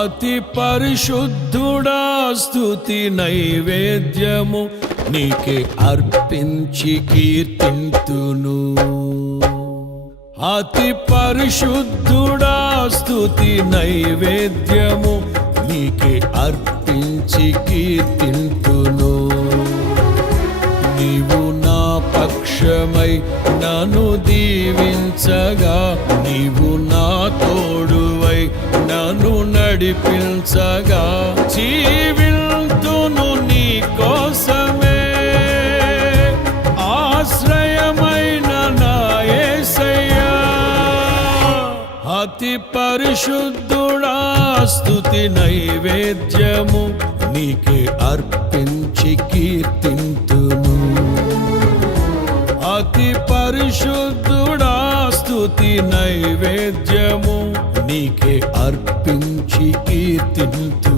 అతి పరిశుద్ధుడా స్తుతి నైవేద్యము నీకే అర్పించి కీర్తింతును. అతి పరిశుద్ధుడా స్తుతి నైవేద్యము నీకే అర్పించి కీర్తింతును. నీవు నా పక్షమై నన్ను దీవించగా, నీవు నా తోడువై నన్ను నడిపించగా, జీవింతును నీ కోసమే ఆశ్రయమైన నా యేసయ్యా. అతి పరిశుద్ధుడా స్తుతి నైవేద్యము నీకే అర్పించి కీర్తింతును. అతి పరిశుద్ధుడా స్తుతి నైవేద్యము నీకే అర్పించి కీర్తింతును.